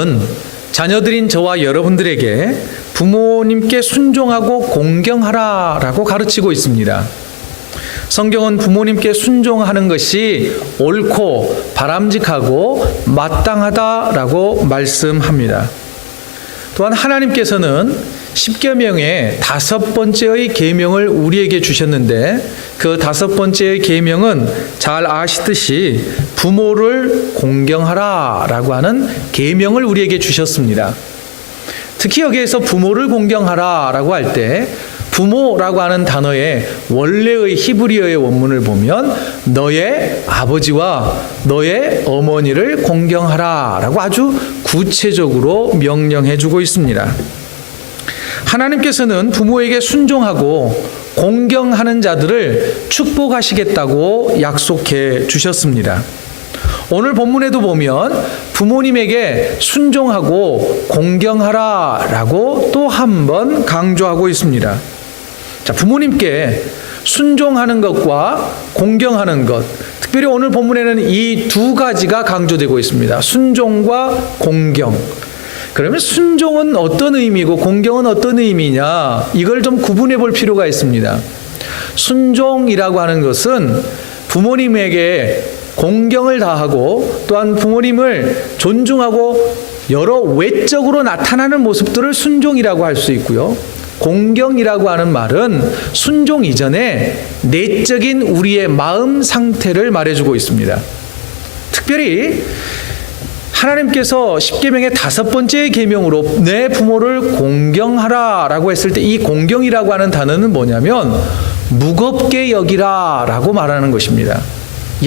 성경은 자녀들인 저와 여러분들에게 부모님께 순종하고 공경하라라고 가르치고 있습니다. 성경은 부모님께 순종하는 것이 옳고 바람직하고 마땅하다라고 말씀합니다. 또한 하나님께서는 십계명의 5번째의 계명을 우리에게 주셨는데 그 5번째의 계명은 잘 아시듯이 부모를 공경하라라고 하는 계명을 우리에게 주셨습니다. 특히 여기에서 부모를 공경하라라고 할 때 부모라고 하는 단어의 원래의 히브리어의 원문을 보면 너의 아버지와 너의 어머니를 공경하라라고 아주 구체적으로 명령해 주고 있습니다. 하나님께서는 부모에게 순종하고 공경하는 자들을 축복하시겠다고 약속해 주셨습니다. 오늘 본문에도 보면 부모님에게 순종하고 공경하라라고 또 한 번 강조하고 있습니다. 자, 부모님께 순종하는 것과 공경하는 것, 특별히 오늘 본문에는 이 두 가지가 강조되고 있습니다. 순종과 공경. 그러면 순종은 어떤 의미고 공경은 어떤 의미냐, 이걸 좀 구분해 볼 필요가 있습니다. 순종이라고 하는 것은 부모님에게 공경을 다하고 또한 부모님을 존중하고 여러 외적으로 나타나는 모습들을 순종이라고 할 수 있고요. 공경이라고 하는 말은 순종 이전에 내적인 우리의 마음 상태를 말해주고 있습니다. 특별히 하나님께서 십계명의 5번째 계명으로 내 부모를 공경하라라고 했을 때 이 공경이라고 하는 단어는 뭐냐면 무겁게 여기라라고 말하는 것입니다.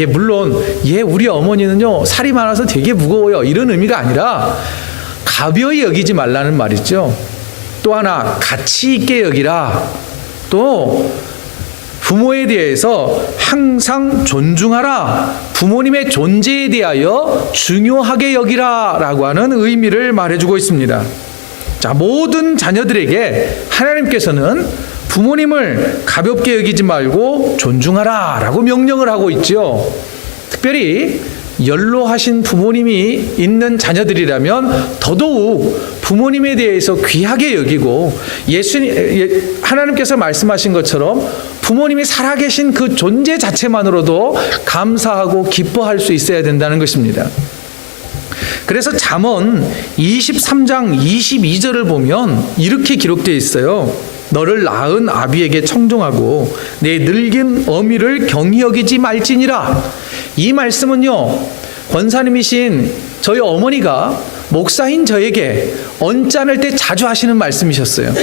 물론 우리 어머니는요 살이 많아서 되게 무거워요 이런 의미가 아니라 가벼이 여기지 말라는 말이죠. 또 하나 가치 있게 여기라, 또 부모에 대해서 항상 존중하라, 부모님의 존재에 대하여 중요하게 여기라 라고 하는 의미를 말해주고 있습니다. 자, 모든 자녀들에게 하나님께서는 부모님을 가볍게 여기지 말고 존중하라 라고 명령을 하고 있죠. 특별히 연로하신 부모님이 있는 자녀들이라면 더더욱 부모님에 대해서 귀하게 여기고 하나님께서 말씀하신 것처럼 부모님이 살아계신 그 존재 자체만으로도 감사하고 기뻐할 수 있어야 된다는 것입니다. 그래서 잠언 23장 22절을 보면 이렇게 기록되어 있어요. 너를 낳은 아비에게 청종하고 내 늙은 어미를 경히 여기지 말지니라. 이 말씀은요, 권사님이신 저희 어머니가 목사인 저에게 언짢을 때 자주 하시는 말씀이셨어요.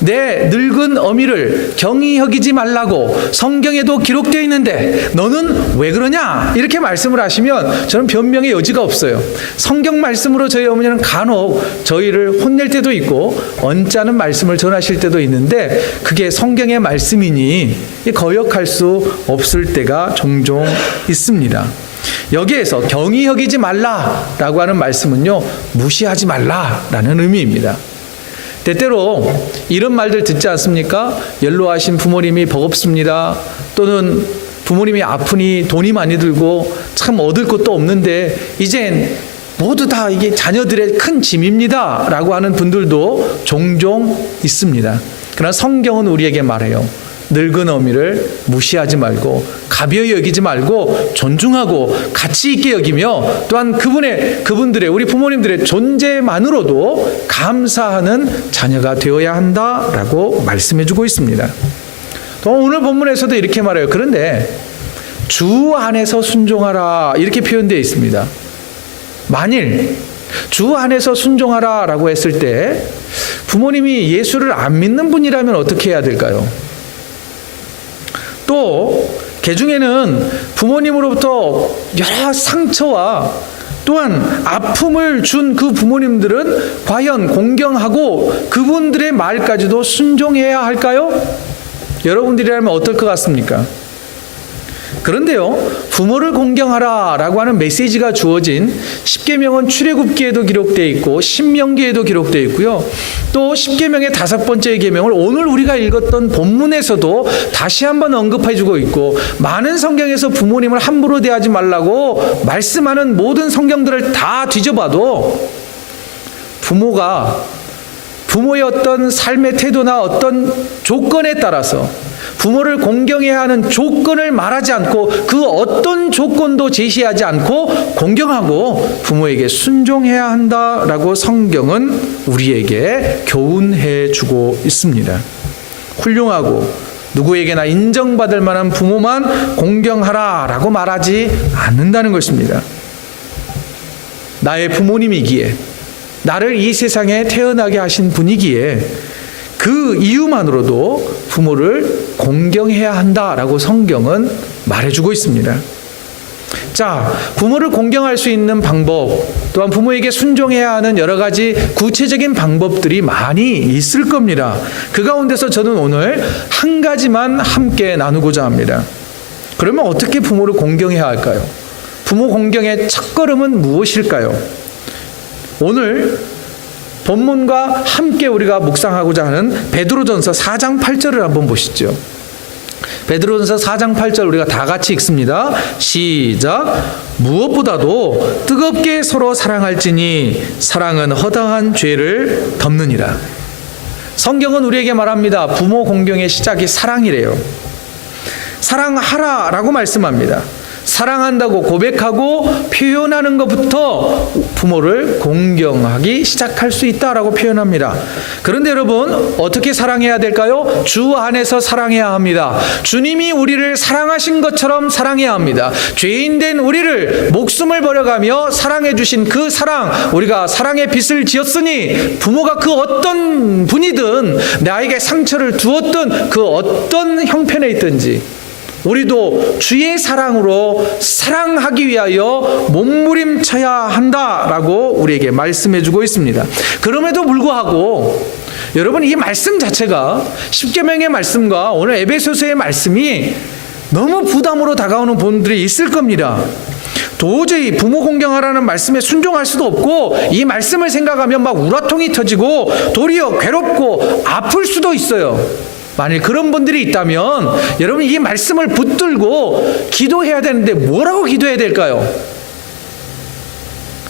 내 늙은 어미를 경히 여기지 말라고 성경에도 기록되어 있는데 너는 왜 그러냐? 이렇게 말씀을 하시면 저는 변명의 여지가 없어요. 성경 말씀으로 저희 어머니는 간혹 저희를 혼낼 때도 있고 언짢은 말씀을 전하실 때도 있는데 그게 성경의 말씀이니 거역할 수 없을 때가 종종 있습니다. 여기에서 경히 여기지 말라라고 하는 말씀은요, 무시하지 말라라는 의미입니다. 때때로 이런 말들 듣지 않습니까? 연로하신 부모님이 버겁습니다. 또는 부모님이 아프니 돈이 많이 들고 참 얻을 것도 없는데 이젠 모두 다 이게 자녀들의 큰 짐입니다 라고 하는 분들도 종종 있습니다. 그러나 성경은 우리에게 말해요. 늙은 어미를 무시하지 말고 가벼이 여기지 말고 존중하고 가치 있게 여기며 또한 그분들의 우리 부모님들의 존재만으로도 감사하는 자녀가 되어야 한다라고 말씀해주고 있습니다. 또 오늘 본문에서도 이렇게 말해요. 그런데 주 안에서 순종하라 이렇게 표현되어 있습니다. 만일 주 안에서 순종하라라고 했을 때 부모님이 예수를 안 믿는 분이라면 어떻게 해야 될까요? 또 개중에는 부모님으로부터 여러 상처와 또한 아픔을 준 그 부모님들은 과연 공경하고 그분들의 말까지도 순종해야 할까요? 여러분들이라면 어떨 것 같습니까? 그런데요, 부모를 공경하라라고 하는 메시지가 주어진 십계명은 출애굽기에도 기록되어 있고 신명기에도 기록되어 있고요. 또 십계명의 5번째 계명을 오늘 우리가 읽었던 본문에서도 다시 한번 언급해주고 있고 많은 성경에서 부모님을 함부로 대하지 말라고 말씀하는 모든 성경들을 다 뒤져봐도 부모가 부모의 어떤 삶의 태도나 어떤 조건에 따라서 부모를 공경해야 하는 조건을 말하지 않고 그 어떤 조건도 제시하지 않고 공경하고 부모에게 순종해야 한다라고 성경은 우리에게 교훈해 주고 있습니다. 훌륭하고 누구에게나 인정받을 만한 부모만 공경하라라고 말하지 않는다는 것입니다. 나의 부모님이기에 나를 이 세상에 태어나게 하신 분이기에 그 이유만으로도 부모를 공경해야 한다라고 성경은 말해주고 있습니다. 자, 부모를 공경할 수 있는 방법, 또한 부모에게 순종해야 하는 여러 가지 구체적인 방법들이 많이 있을 겁니다. 그 가운데서 저는 오늘 한 가지만 함께 나누고자 합니다. 그러면 어떻게 부모를 공경해야 할까요? 부모 공경의 첫걸음은 무엇일까요? 오늘 본문과 함께 우리가 묵상하고자 하는 베드로전서 4장 8절을 한번 보시죠. 베드로전서 4장 8절 우리가 다 같이 읽습니다. 시작. 무엇보다도 뜨겁게 서로 사랑할지니 사랑은 허다한 죄를 덮느니라. 성경은 우리에게 말합니다. 부모 공경의 시작이 사랑이래요. 사랑하라라고 말씀합니다. 사랑한다고 고백하고 표현하는 것부터 부모를 공경하기 시작할 수 있다라고 표현합니다. 그런데 여러분, 어떻게 사랑해야 될까요? 주 안에서 사랑해야 합니다. 주님이 우리를 사랑하신 것처럼 사랑해야 합니다. 죄인된 우리를 목숨을 버려가며 사랑해 주신 그 사랑, 우리가 사랑의 빚을 지었으니 부모가 그 어떤 분이든 나에게 상처를 주었든 그 어떤 형편에 있든지 우리도 주의 사랑으로 사랑하기 위하여 몸부림쳐야 한다라고 우리에게 말씀해주고 있습니다. 그럼에도 불구하고 여러분, 이 말씀 자체가 십계명의 말씀과 오늘 에베소서의 말씀이 너무 부담으로 다가오는 분들이 있을 겁니다. 도저히 부모 공경하라는 말씀에 순종할 수도 없고 이 말씀을 생각하면 막 우라통이 터지고 도리어 괴롭고 아플 수도 있어요. 만일 그런 분들이 있다면 여러분, 이 말씀을 붙들고 기도해야 되는데 뭐라고 기도해야 될까요?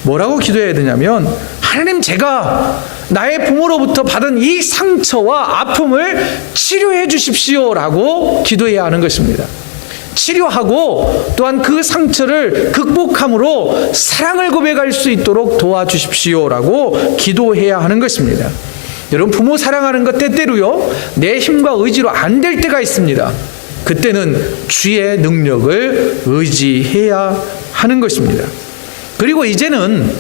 뭐라고 기도해야 되냐면, 하나님, 제가 나의 부모로부터 받은 이 상처와 아픔을 치료해 주십시오라고 기도해야 하는 것입니다. 치료하고 또한 그 상처를 극복함으로 사랑을 고백할 수 있도록 도와주십시오라고 기도해야 하는 것입니다. 여러분, 부모 사랑하는 것 때때로요, 내 힘과 의지로 안 될 때가 있습니다. 그때는 주의 능력을 의지해야 하는 것입니다. 그리고 이제는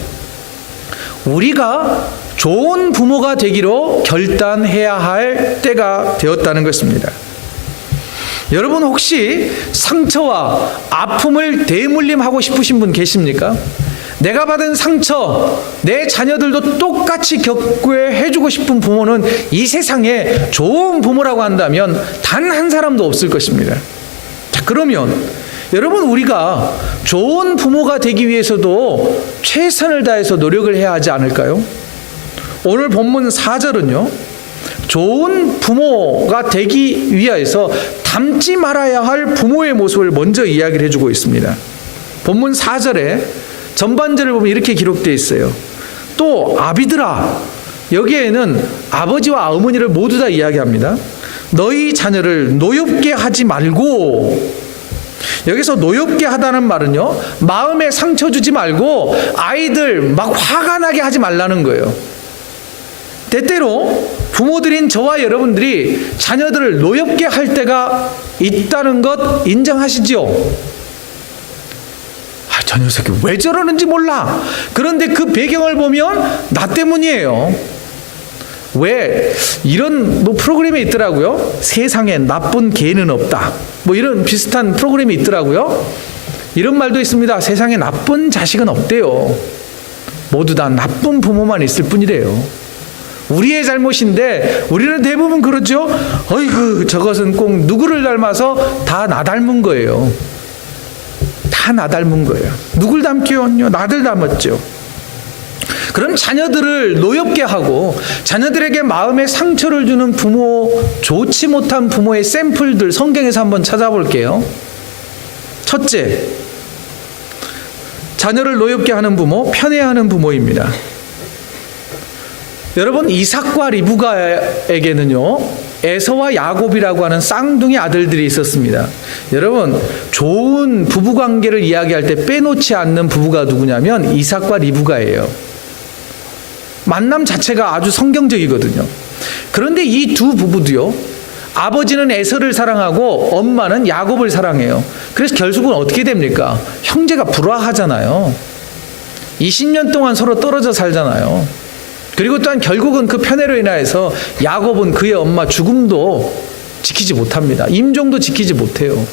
우리가 좋은 부모가 되기로 결단해야 할 때가 되었다는 것입니다. 여러분, 혹시 상처와 아픔을 대물림하고 싶으신 분 계십니까? 내가 받은 상처, 내 자녀들도 똑같이 겪게 해주고 싶은 부모는 이 세상에 좋은 부모라고 한다면 단 한 사람도 없을 것입니다. 자, 그러면 여러분, 우리가 좋은 부모가 되기 위해서도 최선을 다해서 노력을 해야 하지 않을까요? 오늘 본문 4절은요, 좋은 부모가 되기 위해서 닮지 말아야 할 부모의 모습을 먼저 이야기를 해주고 있습니다. 본문 4절에 전반절을 보면 이렇게 기록되어 있어요. 또 아비들아, 여기에는 아버지와 어머니를 모두 다 이야기합니다. 너희 자녀를 노엽게 하지 말고, 여기서 노엽게 하다는 말은요, 마음에 상처 주지 말고 아이들 막 화가 나게 하지 말라는 거예요. 때때로 부모들인 저와 여러분들이 자녀들을 노엽게 할 때가 있다는 것 인정하시죠? 저 녀석이 왜 저러는지 몰라. 그런데 그 배경을 보면 나 때문이에요. 왜? 이런 프로그램이 있더라고요. 세상에 나쁜 개는 없다. 이런 비슷한 프로그램이 있더라고요. 이런 말도 있습니다. 세상에 나쁜 자식은 없대요. 모두 다 나쁜 부모만 있을 뿐이래요. 우리의 잘못인데 우리는 대부분 그러죠. 어이구, 저것은 꼭 누구를 닮아서 다 나 닮은 거예요. 다 나 닮은 거예요. 누굴 닮게요? 나들 닮았죠. 그럼 자녀들을 노엽게 하고 자녀들에게 마음에 상처를 주는 부모, 좋지 못한 부모의 샘플들 성경에서 한번 찾아볼게요. 첫째, 자녀를 노엽게 하는 부모, 편애하는 부모입니다. 여러분, 이삭과 리브가에게는요, 에서와 야곱이라고 하는 쌍둥이 아들들이 있었습니다. 여러분, 좋은 부부관계를 이야기할 때 빼놓지 않는 부부가 누구냐면 이삭과 리브가예요. 만남 자체가 아주 성경적이거든요. 그런데 이 두 부부도요, 아버지는 에서를 사랑하고 엄마는 야곱을 사랑해요. 그래서 결국은 어떻게 됩니까? 형제가 불화하잖아요. 20년 동안 서로 떨어져 살잖아요. 그리고 또한 결국은 그 편애로 인하여서 야곱은 그의 엄마 죽음도 지키지 못합니다. 임종도 지키지 못해요.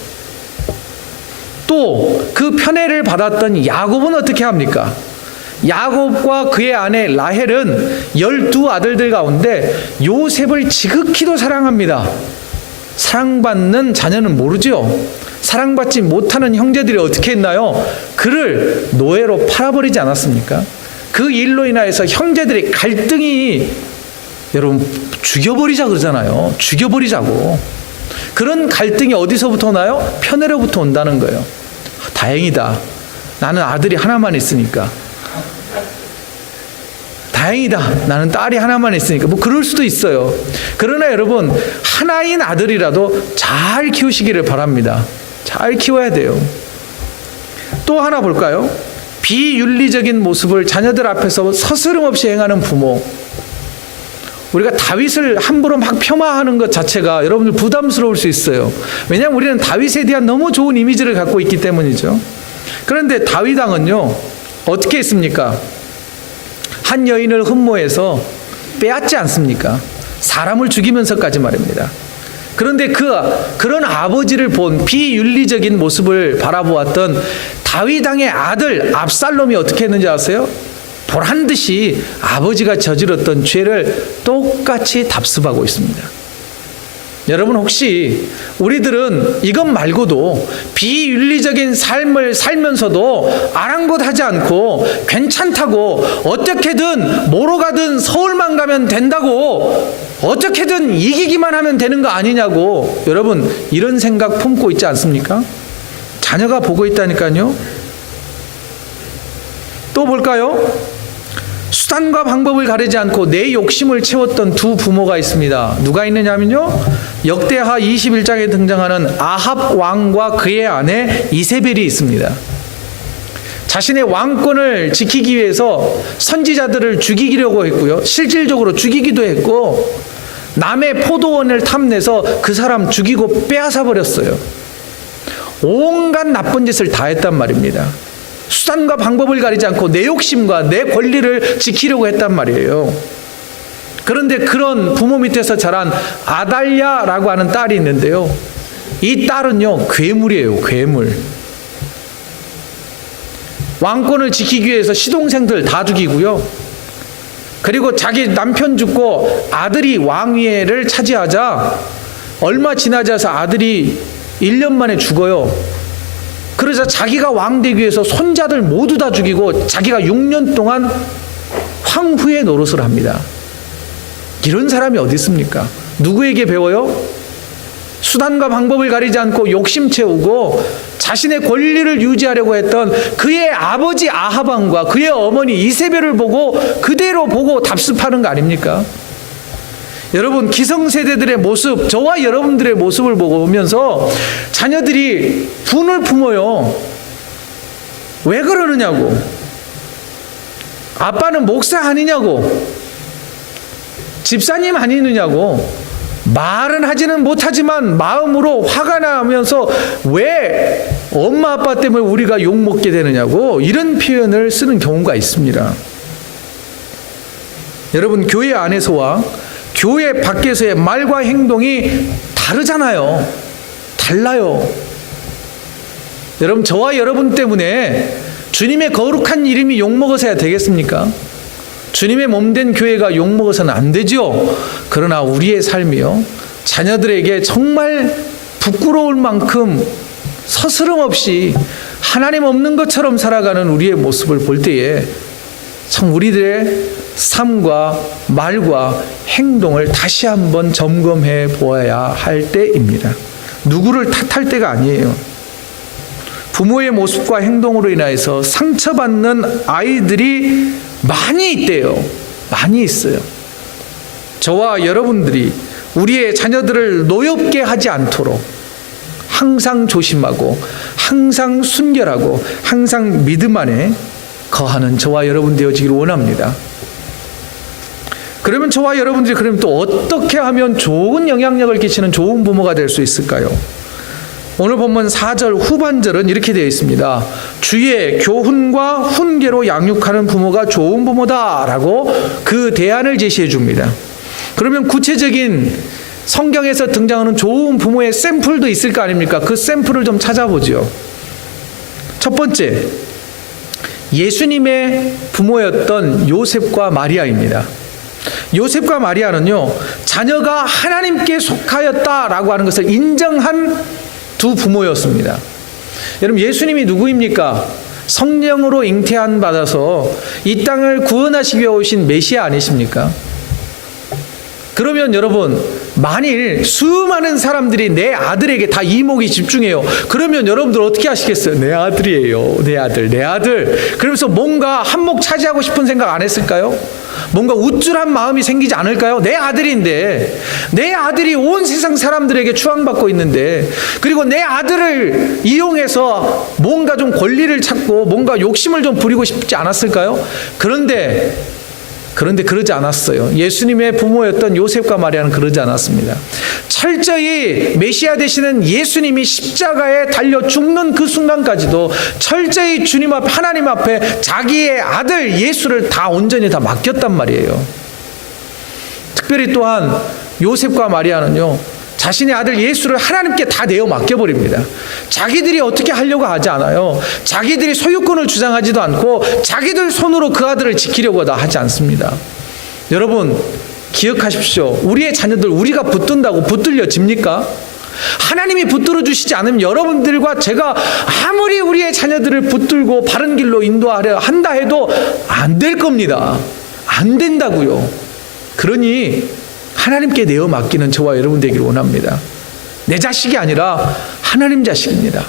또 그 편애를 받았던 야곱은 어떻게 합니까? 야곱과 그의 아내 라헬은 12아들들 가운데 요셉을 지극히도 사랑합니다. 사랑받는 자녀는 모르죠. 사랑받지 못하는 형제들이 어떻게 했나요? 그를 노예로 팔아버리지 않았습니까? 그 일로 인하여서 형제들의 갈등이, 여러분, 죽여버리자 그러잖아요. 죽여버리자고. 그런 갈등이 어디서부터 오나요? 편애로부터 온다는 거예요. 다행이다. 나는 아들이 하나만 있으니까. 다행이다. 나는 딸이 하나만 있으니까. 뭐 그럴 수도 있어요. 그러나 여러분, 하나인 아들이라도 잘 키우시기를 바랍니다. 잘 키워야 돼요. 또 하나 볼까요? 비윤리적인 모습을 자녀들 앞에서 서스름 없이 행하는 부모. 우리가 다윗을 함부로 막 폄하하는 것 자체가 여러분들 부담스러울 수 있어요. 왜냐하면 우리는 다윗에 대한 너무 좋은 이미지를 갖고 있기 때문이죠. 그런데 다윗 왕은요, 어떻게 했습니까? 한 여인을 흠모해서 빼앗지 않습니까? 사람을 죽이면서까지 말입니다. 그런데 그런 아버지를 본 비윤리적인 모습을 바라보았던 다윗 왕의 아들 압살롬이 어떻게 했는지 아세요? 보란 듯이 아버지가 저질렀던 죄를 똑같이 답습하고 있습니다. 여러분, 혹시 우리들은 이것 말고도 비윤리적인 삶을 살면서도 아랑곳하지 않고 괜찮다고, 어떻게든 뭐로 가든 서울만 가면 된다고, 어떻게든 이기기만 하면 되는 거 아니냐고, 여러분, 이런 생각 품고 있지 않습니까? 자녀가 보고 있다니까요. 또 볼까요? 수단과 방법을 가리지 않고 내 욕심을 채웠던 두 부모가 있습니다. 누가 있느냐면요, 역대하 21장에 등장하는 아합 왕과 그의 아내 이세벨이 있습니다. 자신의 왕권을 지키기 위해서 선지자들을 죽이려고 했고요, 실질적으로 죽이기도 했고, 남의 포도원을 탐내서 그 사람 죽이고 빼앗아 버렸어요. 온갖 나쁜 짓을 다 했단 말입니다. 수단과 방법을 가리지 않고 내 욕심과 내 권리를 지키려고 했단 말이에요. 그런데 그런 부모 밑에서 자란 아달랴라고 하는 딸이 있는데요, 이 딸은요, 괴물이에요. 괴물. 왕권을 지키기 위해서 시동생들 다 죽이고요, 그리고 자기 남편 죽고 아들이 왕위를 차지하자 얼마 지나지 않아서 아들이 1년 만에 죽어요. 그러자 자기가 왕 되기 위해서 손자들 모두 다 죽이고 자기가 6년 동안 황후의 노릇을 합니다. 이런 사람이 어디 있습니까? 누구에게 배워요? 수단과 방법을 가리지 않고 욕심 채우고 자신의 권리를 유지하려고 했던 그의 아버지 아합 왕과 그의 어머니 이세벨을 보고 그대로 보고 답습하는 거 아닙니까? 여러분, 기성세대들의 모습, 저와 여러분들의 모습을 보면서 자녀들이 분을 품어요. 왜 그러느냐고. 아빠는 목사 아니냐고, 집사님 아니느냐고. 말은 하지는 못하지만 마음으로 화가 나면서 왜 엄마 아빠 때문에 우리가 욕먹게 되느냐고, 이런 표현을 쓰는 경우가 있습니다. 여러분, 교회 안에서와 교회 밖에서의 말과 행동이 다르잖아요. 달라요. 여러분, 저와 여러분 때문에 주님의 거룩한 이름이 욕먹어서야 되겠습니까? 주님의 몸된 교회가 욕먹어서는 안 되죠. 그러나 우리의 삶이요, 자녀들에게 정말 부끄러울 만큼 서스름 없이 하나님 없는 것처럼 살아가는 우리의 모습을 볼 때에 참 우리들의 삶과 말과 행동을 다시 한번 점검해 보아야 할 때입니다. 누구를 탓할 때가 아니에요. 부모의 모습과 행동으로 인해서 상처받는 아이들이 많이 있대요. 많이 있어요. 저와 여러분들이 우리의 자녀들을 노엽게 하지 않도록 항상 조심하고 항상 순결하고 항상 믿음 안에 거하는 저와 여러분 되어지기를 원합니다. 그러면 저와 여러분들이 그러면 또 어떻게 하면 좋은 영향력을 끼치는 좋은 부모가 될 수 있을까요? 오늘 본문 4절 후반절은 이렇게 되어 있습니다. 주의 교훈과 훈계로 양육하는 부모가 좋은 부모다라고 그 대안을 제시해 줍니다. 그러면 구체적인 성경에서 등장하는 좋은 부모의 샘플도 있을 거 아닙니까? 그 샘플을 좀 찾아보죠. 첫 번째, 예수님의 부모였던 요셉과 마리아입니다. 요셉과 마리아는요, 자녀가 하나님께 속하였다라고 하는 것을 인정한 두 부모였습니다. 여러분, 예수님이 누구입니까? 성령으로 잉태한 받아서 이 땅을 구원하시기 위해 오신 메시아 아니십니까? 그러면 여러분, 만일 수많은 사람들이 내 아들에게 다 이목이 집중해요. 그러면 여러분들 어떻게 하시겠어요? 내 아들이에요. 내 아들. 그러면서 뭔가 한몫 차지하고 싶은 생각 안 했을까요? 뭔가 우쭐한 마음이 생기지 않을까요? 내 아들인데, 내 아들이 온 세상 사람들에게 추앙받고 있는데, 그리고 내 아들을 이용해서 뭔가 좀 권리를 찾고 뭔가 욕심을 좀 부리고 싶지 않았을까요? 그런데 그러지 않았어요. 예수님의 부모였던 요셉과 마리아는 그러지 않았습니다. 철저히 메시아 되시는 예수님이 십자가에 달려 죽는 그 순간까지도 철저히 주님 앞에, 하나님 앞에 자기의 아들 예수를 다 온전히 다 맡겼단 말이에요. 특별히 또한 요셉과 마리아는요, 자신의 아들 예수를 하나님께 다 내어 맡겨버립니다. 자기들이 어떻게 하려고 하지 않아요. 자기들이 소유권을 주장하지도 않고 자기들 손으로 그 아들을 지키려고 하지 않습니다. 여러분, 기억하십시오. 우리의 자녀들 우리가 붙든다고 붙들려집니까? 하나님이 붙들어 주시지 않으면 여러분들과 제가 아무리 우리의 자녀들을 붙들고 바른 길로 인도하려 한다 해도 안 될 겁니다. 안 된다고요. 그러니 하나님께 내어 맡기는 저와 여러분 되기를 원합니다. 내 자식이 아니라 하나님 자식입니다.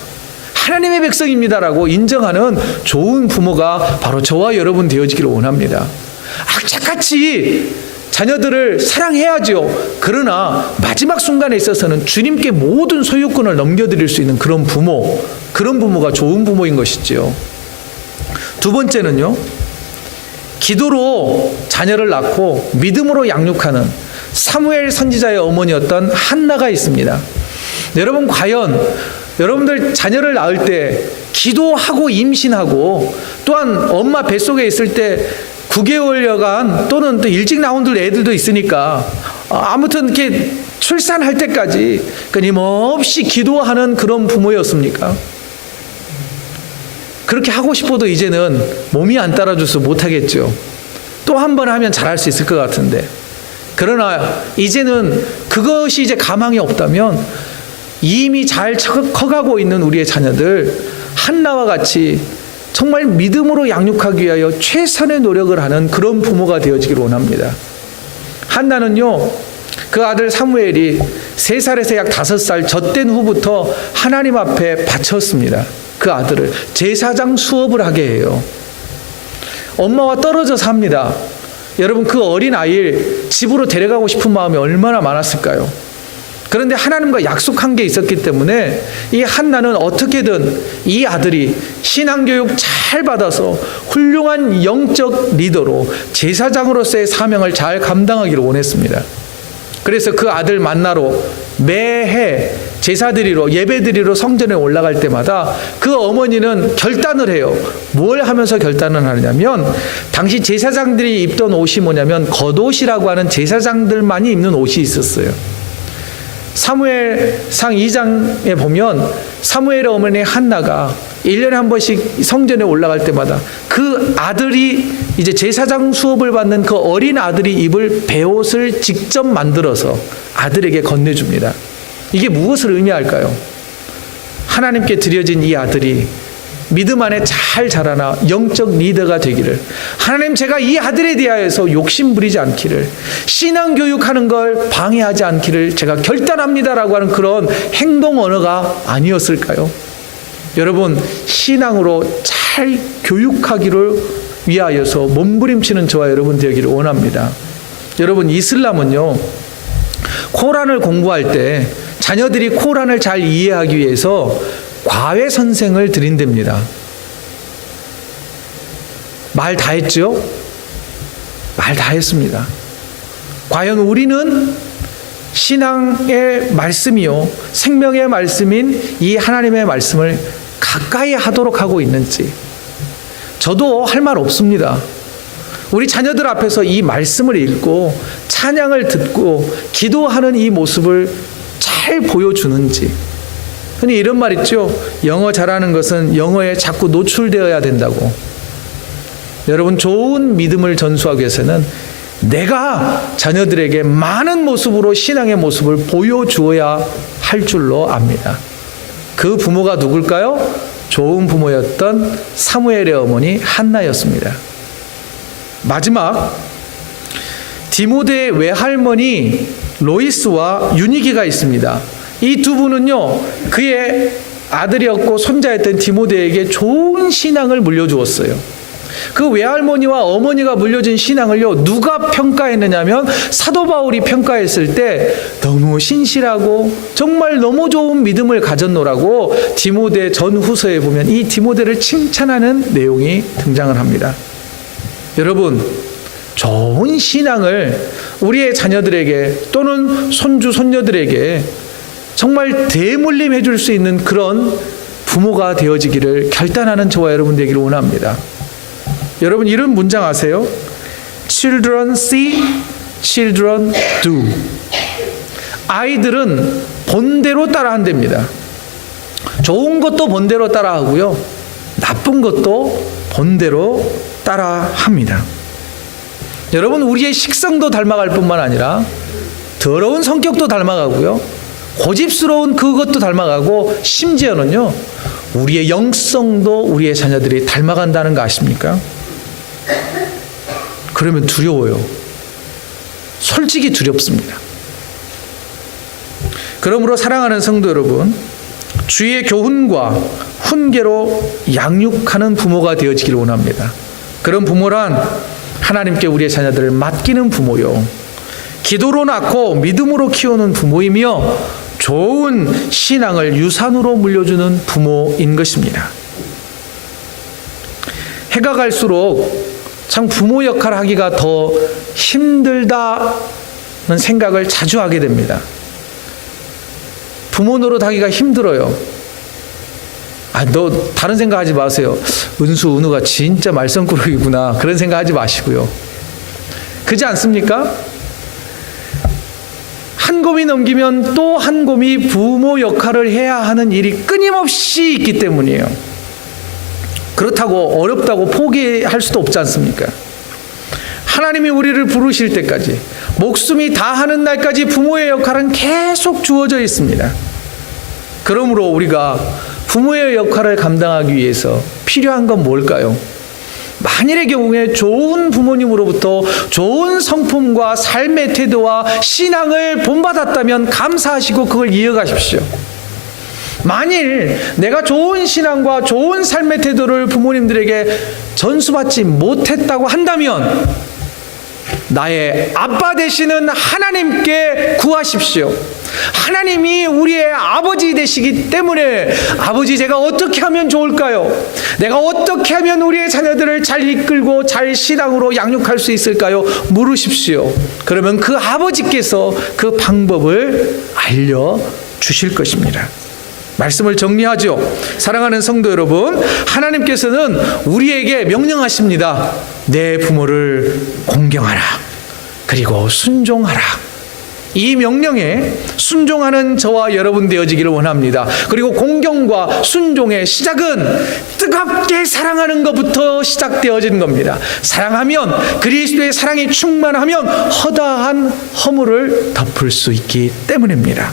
하나님의 백성입니다라고 인정하는 좋은 부모가 바로 저와 여러분 되어지기를 원합니다. 악착같이 자녀들을 사랑해야죠. 그러나 마지막 순간에 있어서는 주님께 모든 소유권을 넘겨드릴 수 있는 그런 부모가 좋은 부모인 것이지요. 두 번째는요, 기도로 자녀를 낳고 믿음으로 양육하는 사무엘 선지자의 어머니였던 한나가 있습니다. 여러분, 과연 여러분들 자녀를 낳을 때 기도하고 임신하고 또한 엄마 뱃속에 있을 때 9개월여간 또는 또 일찍 나온 애들도 있으니까 아무튼 이렇게 출산할 때까지 끊임없이 기도하는 그런 부모였습니까? 그렇게 하고 싶어도 이제는 몸이 안 따라줘서 못하겠죠. 또 한 번 하면 잘할 수 있을 것 같은데, 그러나 이제는 그것이 이제 가망이 없다면 이미 잘 커가고 있는 우리의 자녀들 한나와 같이 정말 믿음으로 양육하기 위하여 최선의 노력을 하는 그런 부모가 되어지기를 원합니다. 한나는요, 그 아들 사무엘이 3살에서 약 5살 젖된 후부터 하나님 앞에 바쳤습니다. 그 아들을 제사장 수업을 하게 해요. 엄마와 떨어져 삽니다. 여러분, 그 어린 아이를 집으로 데려가고 싶은 마음이 얼마나 많았을까요? 그런데 하나님과 약속한 게 있었기 때문에 이 한나는 어떻게든 이 아들이 신앙교육 잘 받아서 훌륭한 영적 리더로 제사장으로서의 사명을 잘 감당하기를 원했습니다. 그래서 그 아들 만나러 매해 제사드리러 예배드리러 성전에 올라갈 때마다 그 어머니는 결단을 해요. 뭘 하면서 결단을 하냐면, 당시 제사장들이 입던 옷이 뭐냐면 겉옷이라고 하는 제사장들만이 입는 옷이 있었어요. 사무엘상 2장에 보면 사무엘의 어머니 한나가 1년에 한 번씩 성전에 올라갈 때마다 그 아들이 이제 제사장 수업을 받는 그 어린 아들이 입을 베옷을 직접 만들어서 아들에게 건네줍니다. 이게 무엇을 의미할까요? 하나님께 드려진 이 아들이 믿음 안에 잘 자라나 영적 리더가 되기를, 하나님, 제가 이 아들에 대하여서 욕심 부리지 않기를, 신앙 교육하는 걸 방해하지 않기를 제가 결단합니다라고 하는 그런 행동 언어가 아니었을까요? 여러분, 신앙으로 잘 교육하기를 위하여서 몸부림치는 저와 여러분 되기를 원합니다. 여러분, 이슬람은요, 코란을 공부할 때 자녀들이 코란을 잘 이해하기 위해서 과외 선생을 들인답니다. 말 다 했죠? 말 다 했습니다. 과연 우리는 신앙의 말씀이요, 생명의 말씀인 이 하나님의 말씀을 가까이 하도록 하고 있는지. 저도 할 말 없습니다. 우리 자녀들 앞에서 이 말씀을 읽고 찬양을 듣고 기도하는 이 모습을 잘 보여주는지. 흔히 이런 말 있죠. 영어 잘하는 것은 영어에 자꾸 노출되어야 된다고. 여러분, 좋은 믿음을 전수하기 위해서는 내가 자녀들에게 많은 모습으로 신앙의 모습을 보여주어야 할 줄로 압니다. 그 부모가 누굴까요? 좋은 부모였던 사무엘의 어머니 한나였습니다. 마지막, 디모데의 외할머니 로이스와 유니기가 있습니다. 이 두 분은요, 그의 아들이었고 손자였던 디모데에게 좋은 신앙을 물려주었어요. 그 외할머니와 어머니가 물려준 신앙을요, 누가 평가했느냐면 사도 바울이 평가했을 때 너무 신실하고 정말 너무 좋은 믿음을 가졌노라고 디모데 전후서에 보면 이 디모데를 칭찬하는 내용이 등장을 합니다. 여러분, 좋은 신앙을 우리의 자녀들에게 또는 손주 손녀들에게 정말 대물림해 줄 수 있는 그런 부모가 되어지기를 결단하는 저와 여러분 되기를 원합니다. 여러분, 이런 문장 아세요? Children see, children do. 아이들은 본대로 따라한답니다. 좋은 것도 본대로 따라하고요, 나쁜 것도 본대로 따라합니다. 여러분, 우리의 식성도 닮아갈 뿐만 아니라 더러운 성격도 닮아가고요, 고집스러운 그것도 닮아가고, 심지어는요, 우리의 영성도 우리의 자녀들이 닮아간다는 거 아십니까? 그러면 두려워요. 솔직히 두렵습니다. 그러므로 사랑하는 성도 여러분, 주의 교훈과 훈계로 양육하는 부모가 되어지기를 원합니다. 그런 부모란 하나님께 우리의 자녀들을 맡기는 부모요, 기도로 낳고 믿음으로 키우는 부모이며 좋은 신앙을 유산으로 물려주는 부모인 것입니다. 해가 갈수록 참 부모 역할을 하기가 더 힘들다는 생각을 자주 하게 됩니다. 부모 노릇하기가 힘들어요. 너 다른 생각하지 마세요. 은우가 진짜 말썽꾸러기구나, 그런 생각하지 마시고요. 그렇지 않습니까? 한 곰이 넘기면 또 한 곰이 부모 역할을 해야 하는 일이 끊임없이 있기 때문이에요. 그렇다고 어렵다고 포기할 수도 없지 않습니까? 하나님이 우리를 부르실 때까지, 목숨이 다하는 날까지 부모의 역할은 계속 주어져 있습니다. 그러므로 우리가 부모의 역할을 감당하기 위해서 필요한 건 뭘까요? 만일의 경우에 좋은 부모님으로부터 좋은 성품과 삶의 태도와 신앙을 본받았다면 감사하시고 그걸 이어가십시오. 만일 내가 좋은 신앙과 좋은 삶의 태도를 부모님들에게 전수받지 못했다고 한다면 나의 아빠 되시는 하나님께 구하십시오. 하나님이 우리의 아버지 되시기 때문에, 아버지, 제가 어떻게 하면 좋을까요? 내가 어떻게 하면 우리의 자녀들을 잘 이끌고 잘 신앙으로 양육할 수 있을까요? 물으십시오. 그러면 그 아버지께서 그 방법을 알려주실 것입니다. 말씀을 정리하죠. 사랑하는 성도 여러분, 하나님께서는 우리에게 명령하십니다. 내 부모를 공경하라, 그리고 순종하라. 이 명령에 순종하는 저와 여러분 되어지기를 원합니다. 그리고 공경과 순종의 시작은 뜨겁게 사랑하는 것부터 시작되어지는 겁니다. 사랑하면, 그리스도의 사랑이 충만하면 허다한 허물을 덮을 수 있기 때문입니다.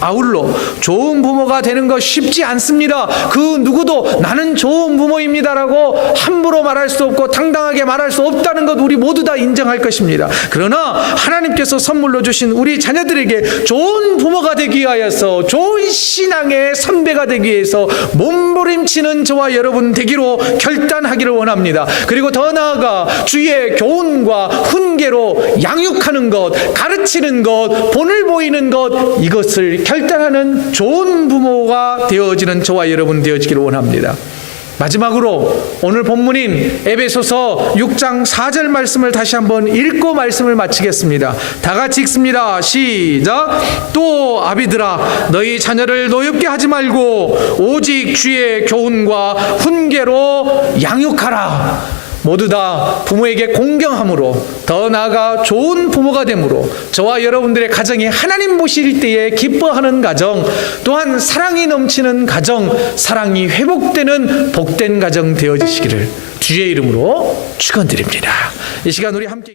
아울러 좋은 부모가 되는 거 쉽지 않습니다. 그 누구도 나는 좋은 부모입니다라고 함부로 말할 수 없고 당당하게 말할 수 없다는 것 우리 모두 다 인정할 것입니다. 그러나 하나님께서 선물로 주신 우리 자녀들에게 좋은 부모가 되기 위하여서, 좋은 신앙의 선배가 되기 위해서 몸부림치는 저와 여러분 되기로 결단하기를 원합니다. 그리고 더 나아가 주의 교훈과 훈계로 양육하는 것, 가르치는 것, 본을 보이는 것, 이것을 결단하는 좋은 부모가 되어지는 저와 여러분 되어지기를 원합니다. 마지막으로 오늘 본문인 에베소서 6장 4절 말씀을 다시 한번 읽고 말씀을 마치겠습니다. 다 같이 읽습니다. 시작. 또 아비들아, 너희 자녀를 노엽게 하지 말고 오직 주의 교훈과 훈계로 양육하라. 모두 다 부모에게 공경함으로, 더 나아가 좋은 부모가 됨으로 저와 여러분들의 가정이 하나님 보실 때에 기뻐하는 가정, 또한 사랑이 넘치는 가정, 사랑이 회복되는 복된 가정 되어지시기를 주의 이름으로 축원드립니다. 이 시간 우리 함께